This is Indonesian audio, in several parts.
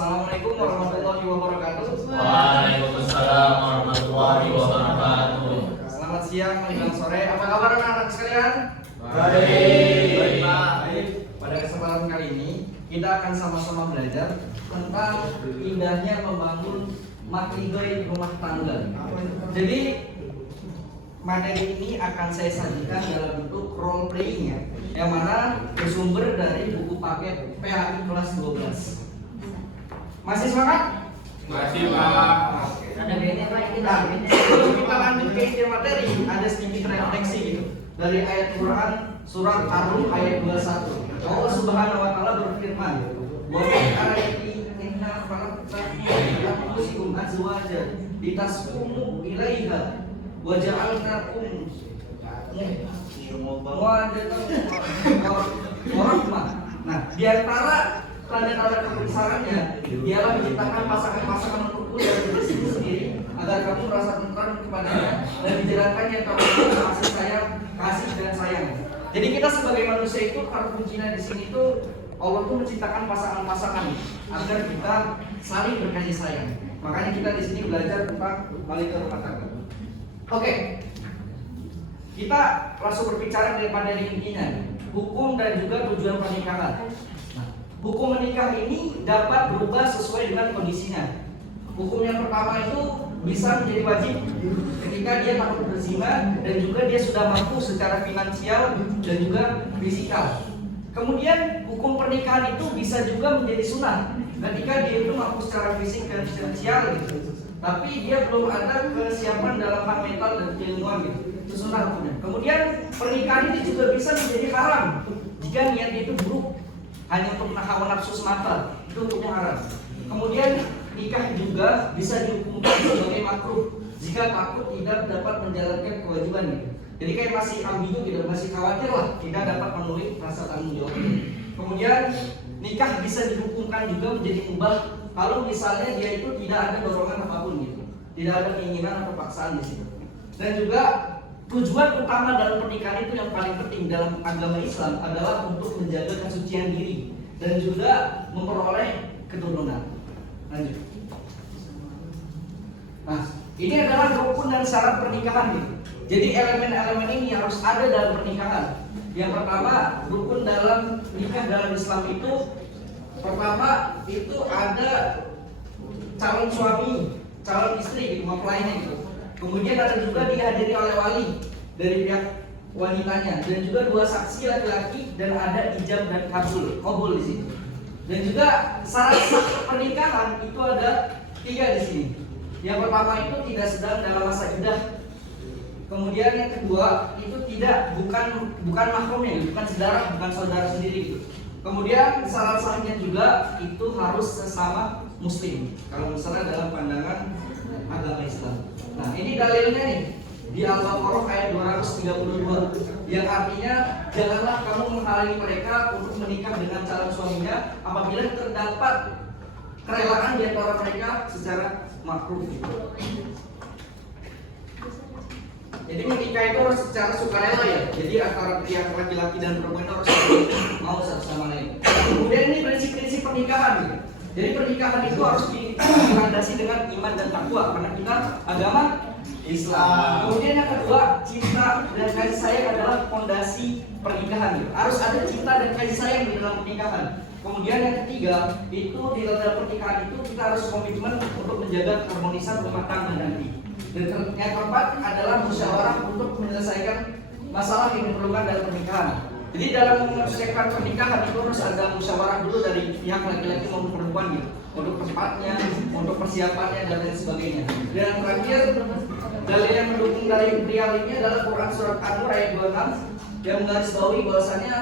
Assalamualaikum warahmatullahi wabarakatuh. Waalaikumsalam warahmatullahi wabarakatuh. Selamat siang menjelang sore. Apa kabar anak-anak sekalian? Baik. Baik. Pada kesempatan kali ini kita akan sama-sama belajar tentang indahnya membangun mahligai rumah tangga. Jadi materi ini akan saya sajikan dalam bentuk role playing ya, yang mana bersumber dari buku paket PAI kelas 12. Masih semangat? Masih, Pak. Nah, sebelum kita lanjut ke inti materi, ada sedikit refleksi gitu dari ayat Quran surat Ar-Rum ayat 21. Allah Subhanahu wa taala berfirman, "Wa min ayati inna khalaqna anfusakum azwajan litasqumu ilaiha wa ja'alnakum mawadatan wa rahmah." Nah, di antara tanda-tanda kebesarannya ialah menciptakan pasangan-pasangan untukku dari diri sendiri agar kamu merasa tentram kepadanya dan dijalankannya kamu kasih sayang, kasih dan sayang. Jadi kita sebagai manusia itu harus kuncinya di sini itu Allah tuh menciptakan pasangan-pasangan agar kita saling berkasih sayang. Makanya kita di sini belajar tentang mahligai rumah tangga. Oke. Kita langsung berbicara daripada intinya, hukum dan juga tujuan pernikahan. Hukum menikah ini dapat berubah sesuai dengan kondisinya. Hukum yang pertama itu bisa menjadi wajib ketika dia takut berzina dan juga dia sudah mampu secara finansial dan juga fisikal. Kemudian hukum pernikahan itu bisa juga menjadi sunnah ketika dia itu mampu secara fisik dan finansial gitu, tapi dia belum ada kesiapan dalam hal mental dan keilmuan gitu. Itu sunnah hukumnya. Kemudian pernikahan ini juga bisa menjadi haram jika niat itu buruk, hanya untuk hawa nafsu semata, itu hukumnya haram. Kemudian nikah juga bisa dihukumkan sebagai makruh jika takut tidak dapat menjalankan kewajiban gitu. Jadi kayak masih ambigu gitu, masih khawatir lah tidak dapat memenuhi rasa tanggung jawab. Kemudian nikah bisa dihukumkan juga menjadi mubah kalau misalnya dia itu tidak ada dorongan apapun gitu, tidak ada keinginan atau paksaan di situ. Dan juga tujuan utama dalam pernikahan itu yang paling penting dalam agama Islam adalah untuk menjaga kesucian diri dan juga memperoleh keturunan. Lanjut. Nah, ini adalah rukun dan syarat pernikahan nih. Jadi elemen-elemen ini harus ada dalam pernikahan. Yang pertama, rukun dalam nikah dalam Islam itu pertama itu ada calon suami, calon istri gitu, mempelainya gitu. Kemudian ada juga dihadiri oleh wali dari pihak wanitanya dan juga dua saksi laki-laki dan ada ijab dan kabul di sini. Dan juga syarat sah pernikahan itu ada 3 di sini. Yang pertama itu tidak sedang dalam masa iddah. Kemudian yang kedua itu bukan mahramnya, bukan saudara sendiri gitu. Kemudian syarat sahnya juga itu harus sesama muslim. Kalau misalnya dalam pandangan agama Islam. Nah, ini dalilnya nih di Al-Baqarah ayat 232 yang artinya janganlah kamu menghalangi mereka untuk menikah dengan calon suaminya apabila terdapat kerelaan di antara mereka secara makruh. Jadi menikah itu harus secara sukarela ya. Jadi antara pihak laki-laki dan perempuan itu harus mau satu sama lain. Kemudian ini prinsip-prinsip pernikahan gitu. Jadi pernikahan itu harus dilandasi dengan iman dan takwa karena kita agama Islam. Kemudian yang kedua, cinta dan kasih sayang adalah fondasi pernikahan. Harus ada cinta dan kasih sayang di dalam pernikahan. Kemudian yang ketiga, itu di dalam pernikahan itu kita harus komitmen untuk menjaga keharmonisan rumah tangga nanti. Dan yang keempat adalah musyawarah untuk menyelesaikan masalah yang diperlukan dalam pernikahan. Jadi dalam menyelesaikan pernikahan itu harus ada musyawarah dulu dari pihak laki-laki maupun perempuan gitu, untuk tempatnya, untuk persiapannya dan lain sebagainya. Dan yang terakhir, dalil yang mendukung dari pria ini adalah Quran surat An-Nur ayat 26 yang menggarisbawahi bahwasanya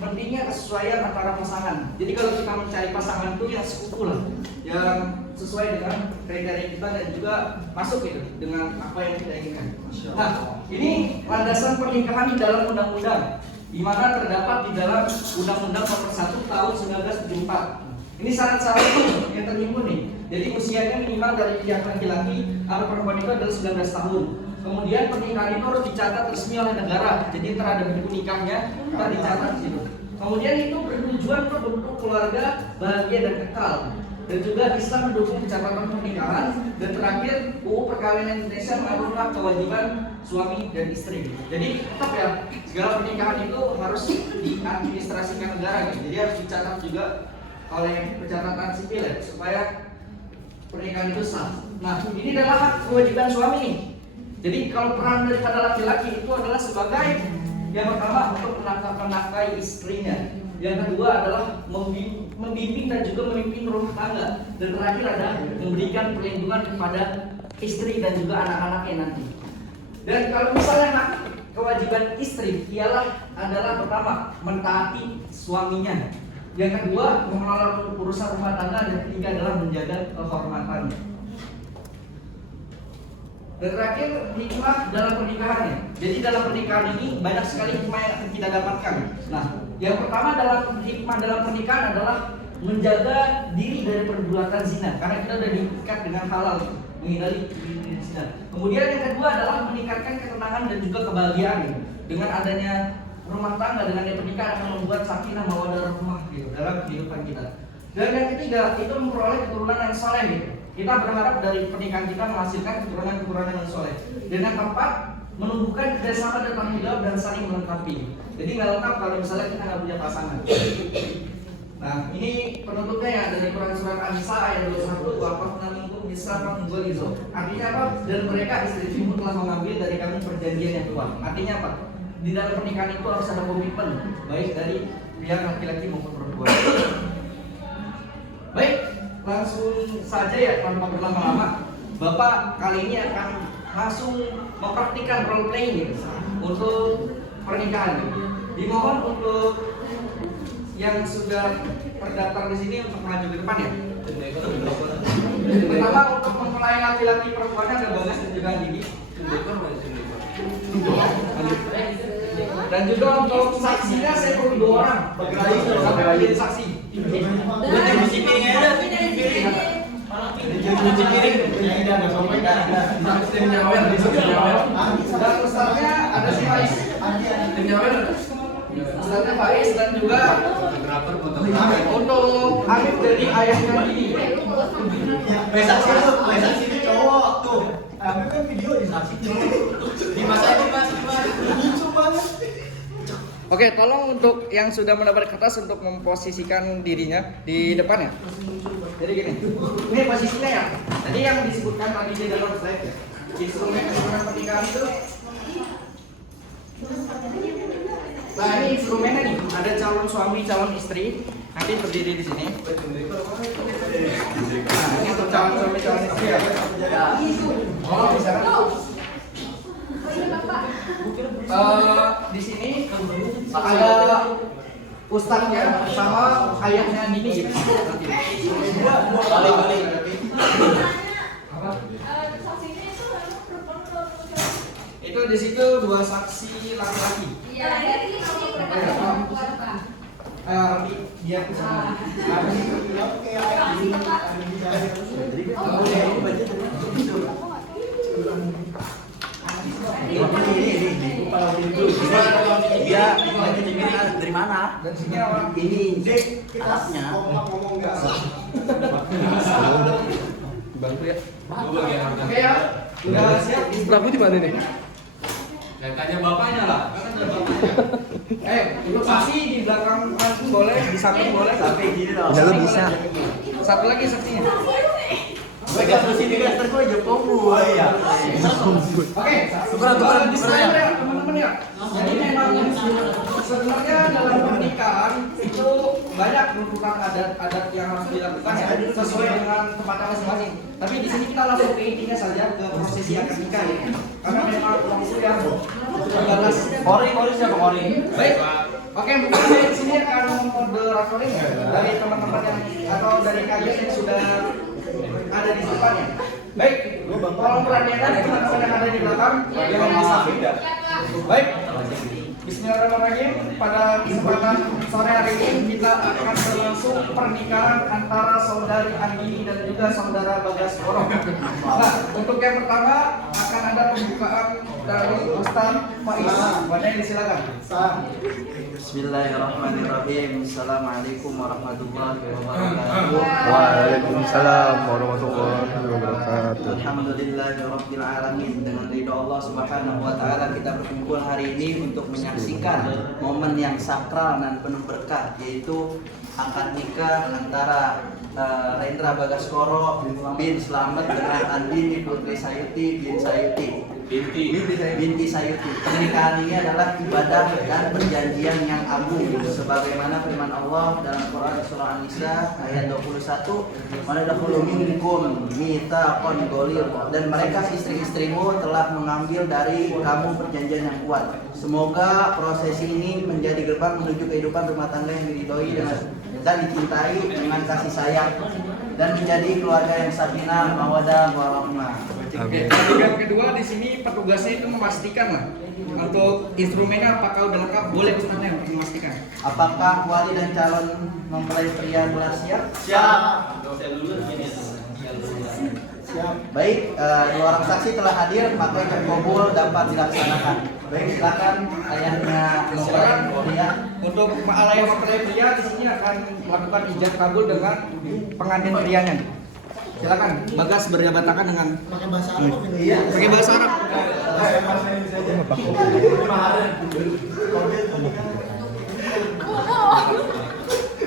pentingnya kesesuaian antara pasangan. Jadi kalau kita mencari pasangan itu yang sekufu lah, yang sesuai dengan kriteria kita dan juga masuk gitu dengan apa yang kita inginkan. Nah, ini landasan pernikahan di dalam undang-undang, di mana terdapat di dalam Undang-Undang Nomor 1 Tahun 1974. Ini syarat-syarat yang terhimpun nih. Jadi usianya minimal dari pihak laki-laki atau perempuan itu adalah 19 tahun. Kemudian pernikahan itu harus dicatat resmi oleh negara. Jadi terhadap buku nikahnya dicatat di situ. Kemudian itu bertujuan untuk bentuk keluarga bahagia dan kekal. dan juga Islam mendukung pencatatan pernikahan, dan terakhir UU Perkawinan Indonesia mengatur kewajiban suami dan istri. Jadi tetap ya, segala pernikahan itu harus diadministrasikan negara gitu. Jadi harus dicatat juga oleh pencatatan sipil ya, supaya pernikahan itu sah. Nah, ini adalah hak kewajiban suami nih. Jadi kalau peran daripada laki-laki itu adalah sebagai yang pertama untuk menafkahi istrinya, yang kedua adalah membimbing dan juga memimpin rumah tangga, dan terakhir adalah memberikan perlindungan kepada istri dan juga anak-anaknya nanti. Dan kalau misalnya hak kewajiban istri ialah adalah pertama mentaati suaminya, yang kedua mengelola urusan rumah tangga, dan ketiga adalah menjaga kehormatannya. Dan terakhir hikmah dalam pernikahannya. Jadi dalam pernikahan ini banyak sekali hikmah yang akan kita dapatkan. Nah, yang pertama dalam hikmah dalam pernikahan adalah menjaga diri dari perbuatan zina, karena kita sudah diikat dengan halal, menghindari zina. Kemudian yang kedua adalah meningkatkan ketenangan dan juga kebahagiaan. Dengan adanya rumah tangga, dengan adanya pernikahan akan membuat sakinah mawaddah rahmah gitu dalam kehidupan kita. Dan yang ketiga itu memperoleh keturunan yang saleh gitu. Kita berharap dari pernikahan kita menghasilkan keturunan-keturunan yang soleh. Dan yang keempat, menumbuhkan kerjasama dan tanggung jawab dan saling melengkapi. Jadi nggak lengkap kalau misalnya kita nggak punya pasangan. Nah, ini penutupnya ya dari Quran surat An-Nisa ayat 21, waqafna minkum mitsaqan ghaliza. Artinya apa? Dan mereka istri-istrimu telah mengambil dari kamu perjanjian yang kuat. Artinya apa? Di dalam pernikahan itu harus ada komitmen, baik dari pihak laki-laki maupun perempuan. Baik, langsung saja ya tanpa berlama-lama. Bapak kali ini akan langsung mempraktikkan role playing gitu, untuk pernikahan. Dimohon untuk yang sudah terdaftar di sini untuk maju ke depan ya. Pertama untuk mempelai laki-laki perempuannya ada Bagas dan juga Didi. Dan juga untuk saksinya saya perlu 2 orang. Sampai menjadi saksi. Dan ustaznya ada si Faiz. Ustaznya Faiz dan juga untuk Amif dari ayahnya ini. Saksi ini cowok tuh. Amif kan video di saksi cowok. Lucu banget. Oke, tolong untuk yang sudah mendapat kertas untuk memposisikan dirinya di depan ya. Jadi gini, ini posisinya ya. Tadi yang disebutkan tadi di dalam slide ya. Instrumen pernikahan itu. Nah, ini instrumennya nih. Ada calon suami, calon istri. Nanti berdiri di sini. Nah, ini untuk calon suami, calon istri ya. Oh, bisa kan? Di sini ada ustadznya sama ayahnya Dini gitu. Balik. Apa? Itu di situ 2 saksi laki-laki. Iya, ini Dia kesana. Iya, dari mana? Dan sini orang Ini alatnya. Ngomong enggak. bantu ya. Oke ya. Udah siap? Prabu di mana nih? Tanya bapaknya lah. Untuk saksi di belakang boleh, di samping boleh. Tapi gini loh. Udah lo bisa. Satu lagi saksinya. Mereka terus ini kan terus aja komu. Iya. Oke, Tukeran disclaimer ya. ya teman-teman ya. Jadi memang sebenarnya dalam pernikahan itu banyak tuntutan adat yang harus dilakukan ya, sesuai dengan tempatnya masing-masing. Tapi di sini kita langsung ke intinya saja, ke prosesi akad nikah ya. Karena memang waktu yang terbatas. Ori siapa Ori? Baik. Oke, mungkin saya di sini akan memoderatornya dari teman-teman yang atau dari kalian yang sudah ada di depannya. Baik, tolong perhatikan teman-teman yang ada di belakang yang di samping. Baik, Bismillahirrahmanirrahim. Pada kesempatan sore hari ini kita akan berlangsung pernikahan antara saudari Andini dan juga saudara Bagas Borong. Nah, untuk yang pertama akan akan ada pembukaan dari Ustaz Faiz. Wadahnya disilakan. Bismillahirrahmanirrahim. Assalamualaikum warahmatullahi wabarakatuh. Waalaikumsalam warahmatullahi wabarakatuh. Alhamdulillahirabbil alamin. Dengan ridho Allah Subhanahu wa taala kita berkumpul hari ini untuk menyaksikan momen yang sakral dan penuh berkah, yaitu akad nikah antara Rendra Bagaskoro bin Slamet dengan Andini Putri Sayuti bin Sayuti binti Sayuti. Pernikahan ini adalah ibadah dan perjanjian yang agung sebagaimana firman Allah dalam Quran surah An-Nisa ayat 21, "Manadakhulu minkum mitsaqan ghalidh." Dan mereka istri-istrimu telah mengambil dari kamu perjanjian yang kuat. Semoga prosesi ini menjadi gerbang menuju kehidupan rumah tangga yang diridhoi dan dicintai dengan kasih sayang dan menjadi keluarga yang sakinah, mawaddah, warahmah. Yang kedua di sini petugasnya itu memastikan lah untuk instrumennya apakah udah lengkap, boleh Ustaznya yang memastikan. Apakah wali dan calon mempelai pria telah siap? Baik, dua orang saksi telah hadir, maka ijab kabul dapat dilaksanakan. Baik, silakan ayahnya mempelai pria. Untuk ayah mempelai pria di sini akan melakukan ijab kabul dengan pengantin prianya. Silakan, Bagas berjabat tangan dengan Pakai bahasa Arab. Iya, pakai bahasa Arab.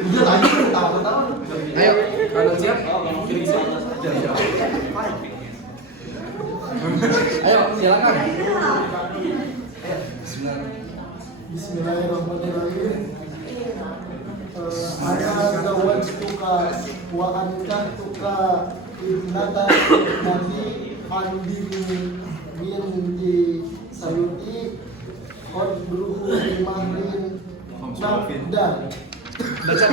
Udah lagi tahu-tahu. Ayo, kalau siap. Ayo, silakan. Bismillahirrahmanirrahim. Ana zawajtuka wa ankahtuka ibnata Nabi Andini binti Sayuti khadruhu bimahrin nabdan. Baca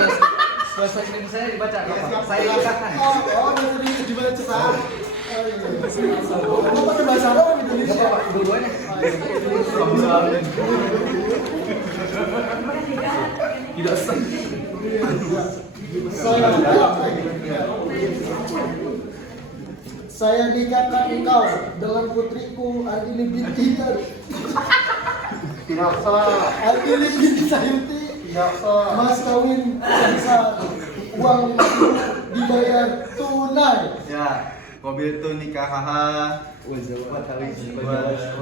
bahasa Indonesia dibaca apa? Saya katakan. Oh, nanti dibaca cepat. Kamu pakai bahasa Arab atau Indonesia? Dua-duanya. Tidak sah. Saya nikahkan engkau dengan putriku Andini binti Andini binti Sayuti. Mas kawin sebesar uang dibayar tunai. Ya, mobil itu nikahaha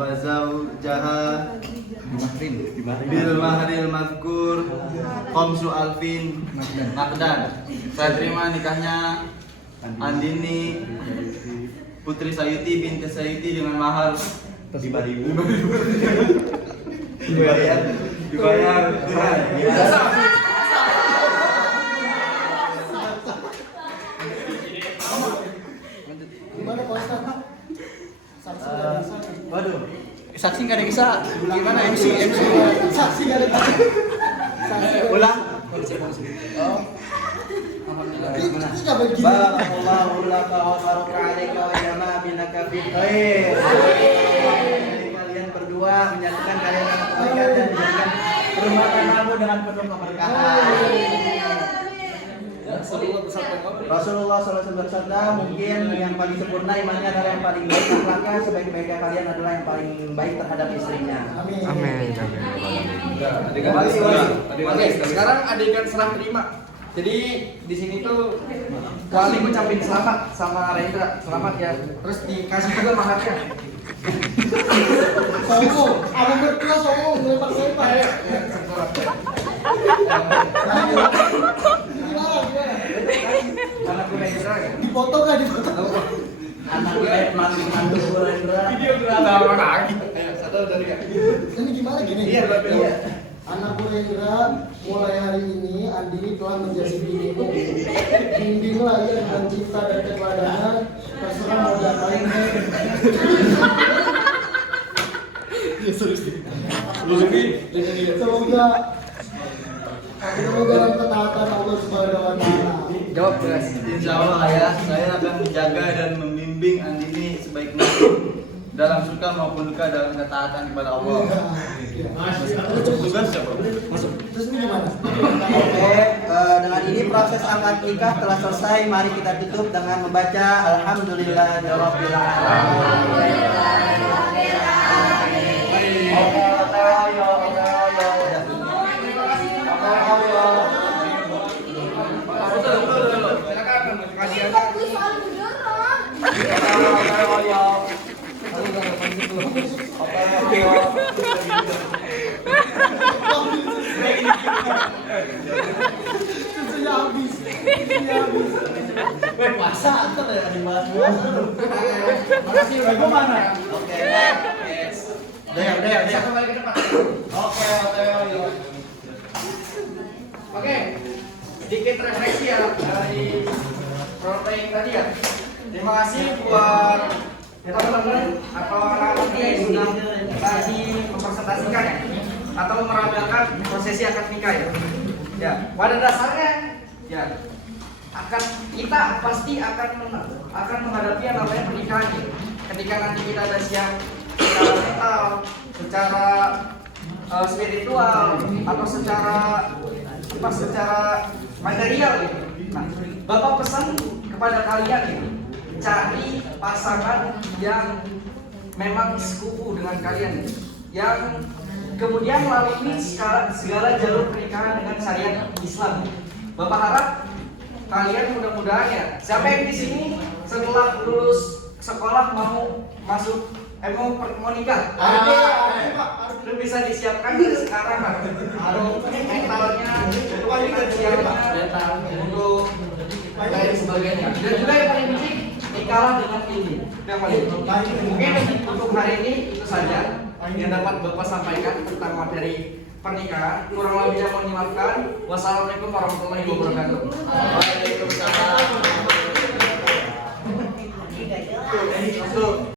wazaujaha bil mahril mazkur khamsu alfin naqdan. Saya terima nikahnya Andini Putri Sayuti binti Sayuti dengan mahar 5.000. Dibayar. Gimana Pak Ustaz? Saksi nggak bisa. Waduh, saksi nggak ada bisa. Gimana MC? Saksi nggak ada. Ulang. Ini nggak begini. Barakallahu laka wa baraka alaika wa jama binaka fil khair. Kalian berdua menyatukan kalian dengan kebaikan dan menjadikan rumah tanggamu dengan penuh keberkahan. Rasulullah SAW bersabda, mungkin yang paling sempurna imannya adalah yang paling baik akhlaknya, sebaik-baiknya kalian adalah yang paling baik terhadap istrinya. Amin. Oke, sekarang adegan serah terima. Jadi di sini tuh wali ngucapin selamat sama Rendra, selamat ya. Terus dikasih juga maharnya. Sombong, ada mertua sombong, melempar selempar. Gimana? Anakku Rendra ya. Dipoto nggak dipoto? Anak mantu Rendra. Video berapa lagi? Ayo, satu dari kak. Ini gimana gini? Iya, iya. Anak Rendra mulai hari ini Andini telah menjadi binimu. Bimbinglah ia dengan cinta dan keteladanan. Terserah mau diapain. Semoga dalam ketaatan Allah Subhanahu wa taala. Jawab guys. Insya Allah ya, saya akan menjaga dan membimbing Andini sebaik mungkin dalam suka maupun duka dalam ketaatan kepada Allah. Tugas siapa? Terus ini gimana? Oke, dengan ini proses akad nikah telah selesai. Mari kita tutup dengan membaca Alhamdulillahirabbil alamin. Susunya habis. Puasa atau ya dibahas puasa. Makasih udah mana? Oke. Bisa kembali ke depan. Oke. Oke. Sedikit refleksi ya dari protein tadi ya. Terima kasih buat teman-teman atau anak-anak yang sudah tadi mempresentasikan ya atau meramalkan prosesi akad nikah ya. Ya, pada dasarnya ya kita pasti akan menghadapi yang namanya pernikahan ya. Ketika nanti kita ada siap secara mental, secara spiritual atau secara material gitu. Nah, Bapak pesan kepada kalian ya, cari pasangan yang memang sekufu dengan kalian, yang kemudian melalui segala jalur pernikahan dengan syariat Islam. Bapak harap kalian mudah-mudahan ya, siapa yang di sini setelah lulus sekolah mau masuk mau nikah? Itu bisa disiapkan dari sekarang kan? Mentalnya, siapnya untuk lain sebagainya. Dan juga yang paling penting nikahlah dengan ilmu. Yang paling mungkin untuk hari ini itu saja yang dapat Bapak sampaikan tentang materi pernikahan. Kurang lebihnya mohon dimaafkan. Wassalamualaikum warahmatullahi wabarakatuh. Waalaikumsalam.